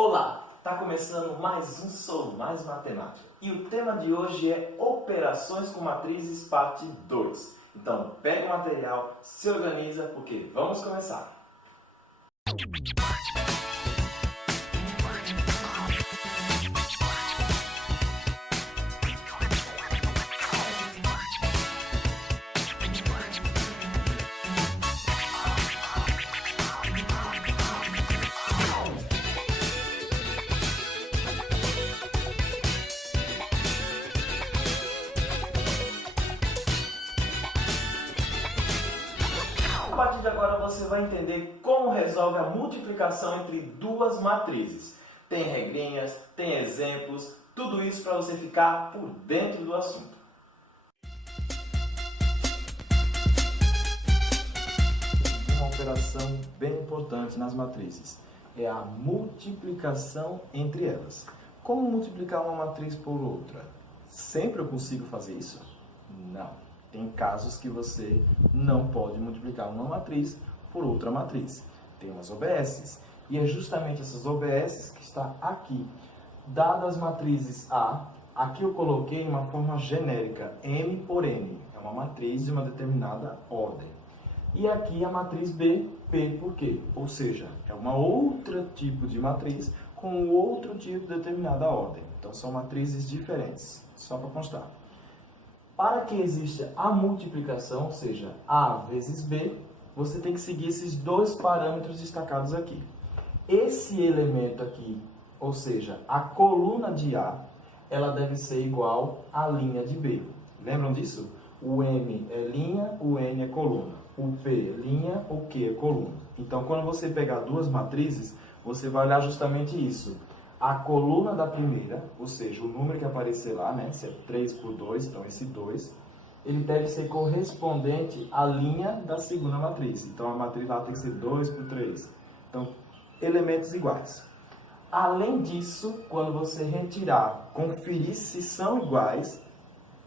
Olá, está começando mais um Sou Mais Matemática e o tema de hoje é Operações com Matrizes, parte 2. Então pega o material, se organiza porque vamos começar! A partir de agora você vai entender como resolve a multiplicação entre duas matrizes. Tem regrinhas, tem exemplos, tudo isso para você ficar por dentro do assunto. Uma operação bem importante nas matrizes é a multiplicação entre elas. Como multiplicar uma matriz por outra? Sempre eu consigo fazer isso? Não. Tem casos que você não pode multiplicar uma matriz por outra matriz. Tem umas OBSs. E é justamente essas OBSs que está aqui. Dadas as matrizes A, aqui eu coloquei uma forma genérica, M por N. É uma matriz de uma determinada ordem. E aqui a matriz B, P por Q. Ou seja, é uma outra tipo de matriz com outro tipo de determinada ordem. Então são matrizes diferentes, só para constar. Para que exista a multiplicação, ou seja, A vezes B, você tem que seguir esses dois parâmetros destacados aqui. Esse elemento aqui, ou seja, a coluna de A, ela deve ser igual à linha de B. Lembram disso? O M é linha, o N é coluna. O P é linha, o Q é coluna. Então, quando você pegar duas matrizes, você vai olhar justamente isso. A coluna da primeira, ou seja, o número que aparecer lá, né, se é 3 por 2, então esse 2, ele deve ser correspondente à linha da segunda matriz. Então, a matriz lá tem que ser 2 por 3. Então, elementos iguais. Além disso, quando você retirar, conferir se são iguais,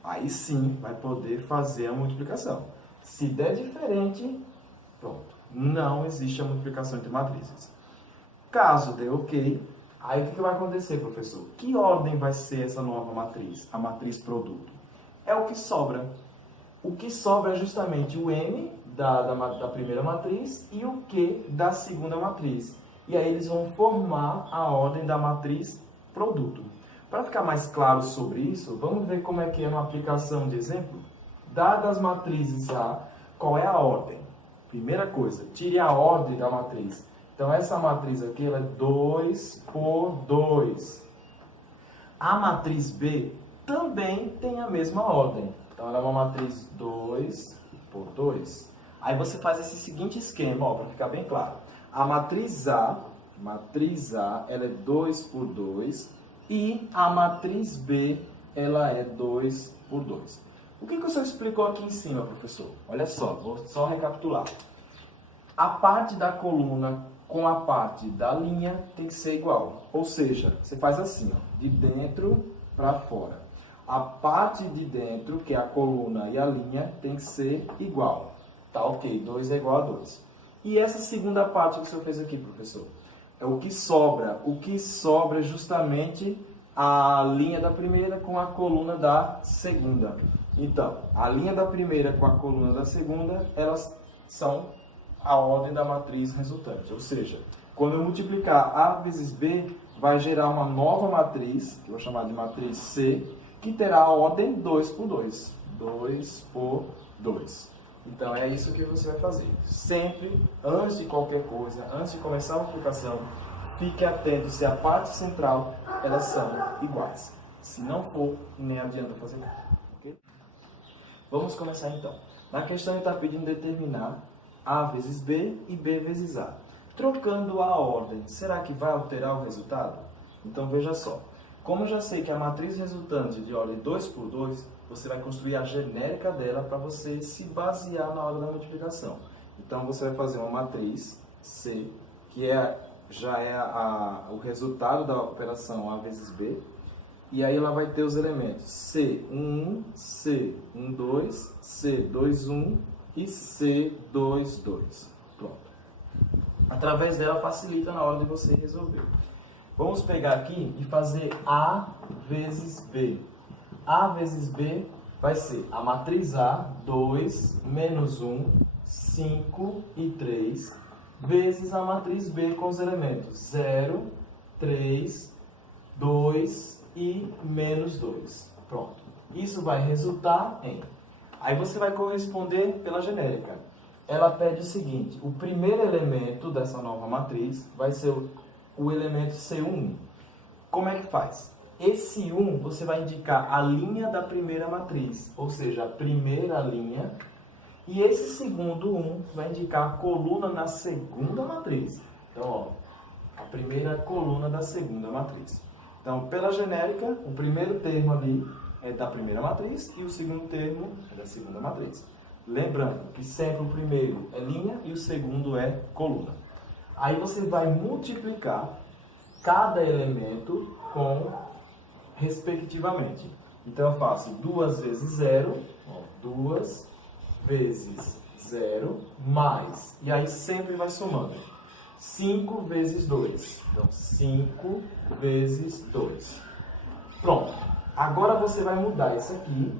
aí sim vai poder fazer a multiplicação. Se der diferente, pronto, não existe a multiplicação entre matrizes. Caso dê ok, aí o que vai acontecer, professor? Que ordem vai ser essa nova matriz, a matriz produto? É o que sobra. O que sobra é justamente o M da primeira matriz e o Q da segunda matriz. E aí eles vão formar a ordem da matriz produto. Para ficar mais claro sobre isso, vamos ver como é que é uma aplicação de exemplo. Dadas as matrizes A, qual é a ordem? Primeira coisa, tire a ordem da matriz. Então, essa matriz aqui ela é 2 por 2. A matriz B também tem a mesma ordem. Então, ela é uma matriz 2 por 2. Aí você faz esse seguinte esquema, para ficar bem claro. A matriz A, ela é 2 por 2. E a matriz B, ela é 2 por 2. O que o senhor explicou aqui em cima, professor? Olha só, vou só recapitular. A parte da coluna com a parte da linha tem que ser igual. Ou seja, você faz assim, ó, de dentro para fora. A parte de dentro, que é a coluna e a linha, tem que ser igual. Tá ok, 2 é igual a 2. E essa segunda parte que o senhor fez aqui, professor? É o que sobra. O que sobra é justamente a linha da primeira com a coluna da segunda. Então, a linha da primeira com a coluna da segunda, elas são a ordem da matriz resultante. Ou seja, quando eu multiplicar A vezes B, vai gerar uma nova matriz, que eu vou chamar de matriz C, que terá a ordem 2 por 2. 2 por 2. Então, é isso que você vai fazer. Sempre, antes de qualquer coisa, antes de começar a multiplicação, fique atento se a parte central, elas são iguais. Se não for, nem adianta fazer nada. Okay? Vamos começar então. Na questão ele está pedindo determinar A vezes B e B vezes A. Trocando a ordem, será que vai alterar o resultado? Então veja só. Como eu já sei que a matriz resultante de ordem 2 por 2, você vai construir a genérica dela para você se basear na hora da multiplicação. Então você vai fazer uma matriz C, que já é o resultado da operação A vezes B. E aí ela vai ter os elementos C11, C12, C21 e C22. Pronto. Através dela facilita na hora de você resolver. Vamos pegar aqui e fazer A vezes B. A vezes B vai ser a matriz A, 2, menos 1, 5 e 3, vezes a matriz B com os elementos 0, 3, 2 e menos 2. Pronto. Isso vai resultar em... Aí você vai corresponder pela genérica. Ela pede o seguinte, o primeiro elemento dessa nova matriz vai ser o elemento C1. Como é que faz? Esse 1 você vai indicar a linha da primeira matriz, ou seja, a primeira linha. E esse segundo 1 vai indicar a coluna na segunda matriz. Então, ó, a primeira coluna da segunda matriz. Então, pela genérica, o primeiro termo ali é da primeira matriz e o segundo termo é da segunda matriz. Lembrando que sempre o primeiro é linha e o segundo é coluna. Aí você vai multiplicar cada elemento com respectivamente. Então eu faço 2 vezes 0, 2 vezes 0, mais, e aí sempre vai somando. 5 vezes 2, então 5 vezes 2. Pronto. Agora você vai mudar isso aqui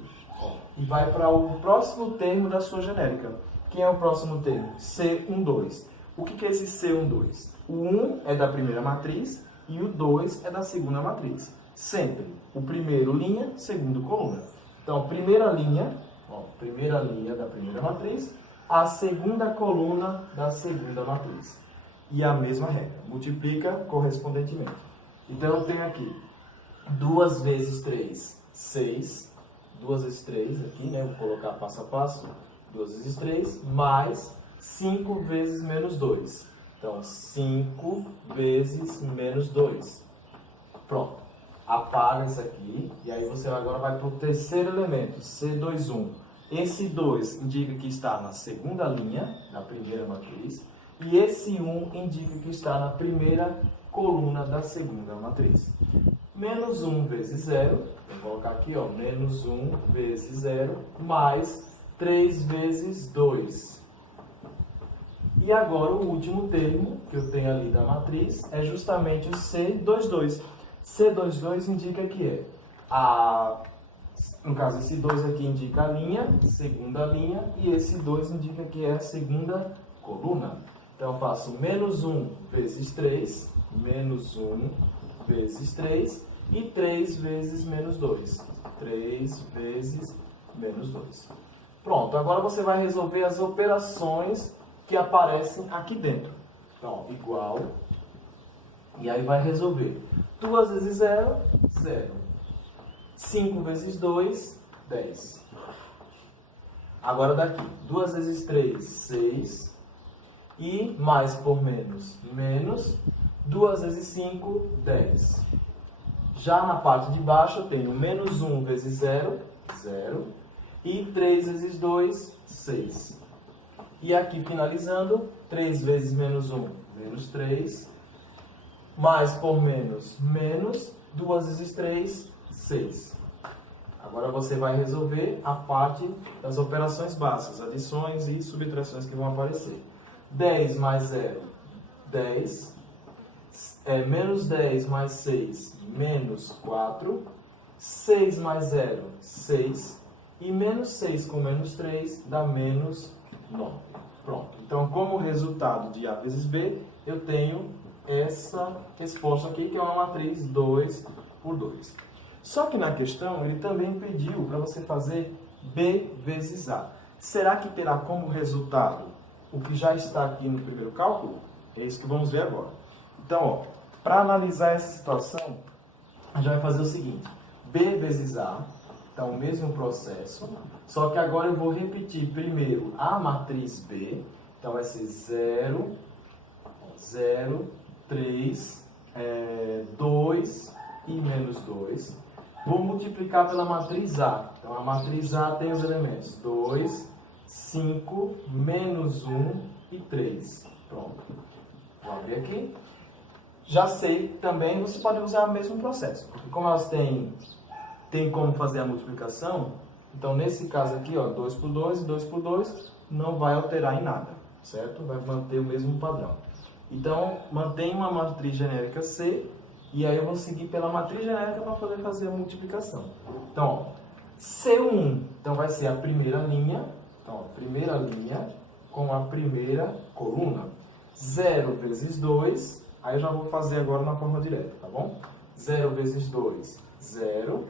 e vai para o próximo termo da sua genérica. Quem é o próximo termo? C12. O que é esse C12? O 1 é da primeira matriz e o 2 é da segunda matriz. Sempre o primeiro linha, segundo coluna. Então, primeira linha da primeira matriz, a segunda coluna da segunda matriz. E a mesma regra, multiplica correspondentemente. Então, eu tenho aqui 2 vezes 3, 6. 2 vezes 3 aqui, né? Vou colocar passo a passo. 2 vezes 3, mais 5 vezes menos 2. Então, 5 vezes menos 2. Pronto. Apaga isso aqui. E aí você agora vai para o terceiro elemento, C21. Esse 2 indica que está na segunda linha, na primeira matriz. E esse 1 indica que está na primeira coluna da segunda matriz. Menos 1 vezes 0, vou colocar aqui, ó, menos 1 vezes 0, mais 3 vezes 2. E agora o último termo que eu tenho ali da matriz é justamente o C22. C22 indica que é no caso, esse 2 aqui indica a linha, segunda linha, e esse 2 indica que é a segunda coluna. Então eu faço menos 1 vezes 3, menos 1 vezes 3 e 3 vezes menos 2. 3 vezes menos 2. Pronto, agora você vai resolver as operações que aparecem aqui dentro. Então, igual, e aí vai resolver 2 vezes 0, 0. 5 vezes 2, 10. Agora daqui, 2 vezes 3, 6. E mais por menos, menos. 2 vezes 5, 10. Já na parte de baixo eu tenho menos 1 vezes 0, 0. E 3 vezes 2, 6. E aqui finalizando, 3 vezes menos 1, menos 3. Mais por menos, menos. 2 vezes 3, 6. Agora você vai resolver a parte das operações básicas, adições e subtrações que vão aparecer. 10 mais 0, 10. Menos 10 mais 6, menos 4. 6 mais 0, 6. E menos 6 com menos 3 dá menos 9. Pronto. Então, como resultado de A vezes B, eu tenho essa resposta aqui, que é uma matriz 2 por 2. Só que na questão, ele também pediu para você fazer B vezes A. Será que terá como resultado o que já está aqui no primeiro cálculo? É isso que vamos ver agora. Então, para analisar essa situação, a gente vai fazer o seguinte. B vezes A, então o mesmo processo, só que agora eu vou repetir primeiro a matriz B. Então vai ser 0, 0, 3, 2 e menos 2. Vou multiplicar pela matriz A. Então a matriz A tem os elementos 2, 5, menos 1 e 3. Pronto. Vou abrir aqui. Já sei também, você pode usar o mesmo processo. Porque como elas têm como fazer a multiplicação, então nesse caso aqui, ó, 2 por 2 e 2 por 2 não vai alterar em nada, certo? Vai manter o mesmo padrão. Então, mantém uma matriz genérica C E aí eu vou seguir pela matriz genérica para poder fazer a multiplicação. Então, ó, C1, então vai ser a primeira linha. Então, ó, primeira linha com a primeira coluna. 0 vezes 2, aí eu já vou fazer agora na forma direta, tá bom? 0 vezes 2, 0.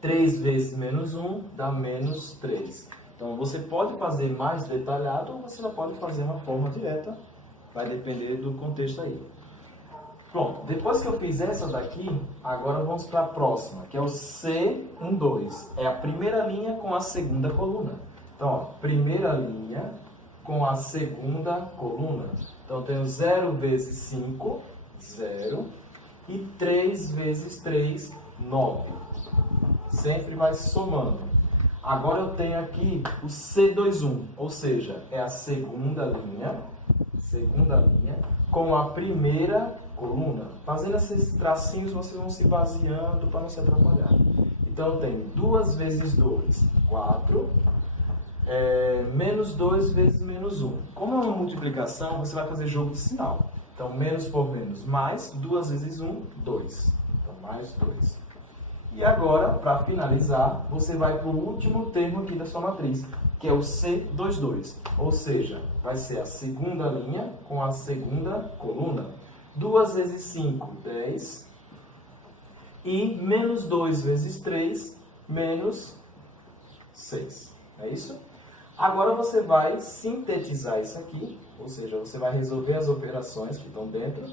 3 vezes menos 1 dá menos 3. Então, você pode fazer mais detalhado ou você já pode fazer uma forma direta. Vai depender do contexto aí. Pronto, depois que eu fiz essa daqui, agora vamos para a próxima, que é o C12. É a primeira linha com a segunda coluna. Então, ó, primeira linha com a segunda coluna. Então, eu tenho 0 vezes 5, 0. E 3 vezes 3, 9. Sempre vai somando. Agora eu tenho aqui o C21, ou seja, é a segunda linha com a primeira coluna. Fazendo esses tracinhos, vocês vão se baseando para não se atrapalhar. Então eu tenho 2 vezes 2, 4, menos 2 vezes menos 1. Como é uma multiplicação, você vai fazer jogo de sinal. Então, menos por menos, mais, 2 vezes 1, 2. Então, mais 2. E agora, para finalizar, você vai para o último termo aqui da sua matriz, que é o C22. Ou seja, vai ser a segunda linha com a segunda coluna. 2 vezes 5, 10. E menos 2 vezes 3, menos 6. É isso? Agora você vai sintetizar isso aqui, ou seja, você vai resolver as operações que estão dentro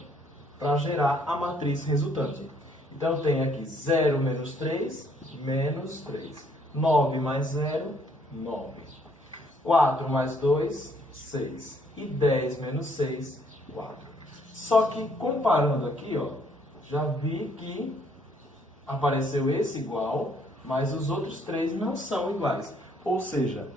para gerar a matriz resultante. Então, eu tenho aqui 0 menos 3, menos 3. 9 mais 0, 9. 4 mais 2, 6. E 10 menos 6, 4. Só que, comparando aqui, ó, já vi que apareceu esse igual, mas os outros 3 não são iguais. Ou seja,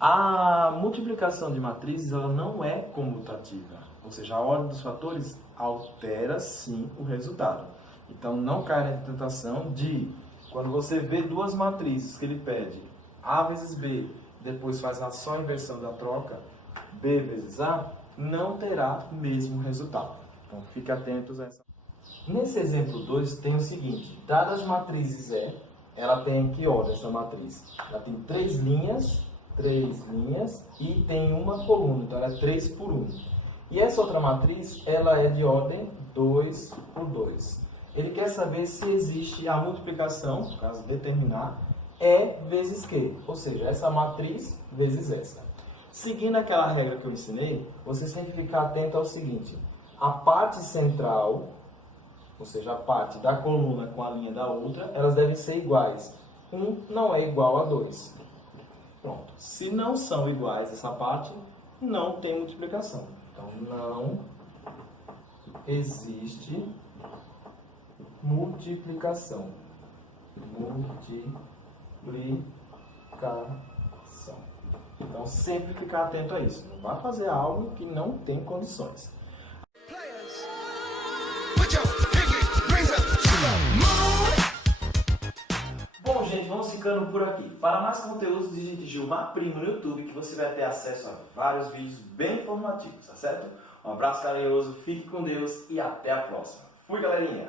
a multiplicação de matrizes ela não é comutativa, ou seja, a ordem dos fatores altera sim o resultado. Então não caia na tentação de, quando você vê duas matrizes que ele pede, A vezes B, depois faz só a inversão da troca, B vezes A, não terá o mesmo resultado. Então fique atentos a essa. Nesse exemplo 2 tem o seguinte, dadas as matrizes E, ela tem aqui, olha, essa matriz, ela tem 3 linhas e tem uma coluna, então ela é 3 por 1. E essa outra matriz, ela é de ordem 2 por 2. Ele quer saber se existe a multiplicação, no caso determinar, E vezes Q, ou seja, essa matriz vezes essa. Seguindo aquela regra que eu ensinei, vocês têm que ficar atento ao seguinte, a parte central, ou seja, a parte da coluna com a linha da outra, elas devem ser iguais. 1 não é igual a 2. Pronto. Se não são iguais essa parte, não tem multiplicação. Então, não existe multiplicação. Então, sempre ficar atento a isso. Não vá fazer algo que não tem condições. Bom, gente, vamos ficando por aqui. Para mais conteúdos, digite Gilmar Primo no YouTube, que você vai ter acesso a vários vídeos bem informativos, tá certo? Um abraço carinhoso, fique com Deus e até a próxima. Fui, galerinha!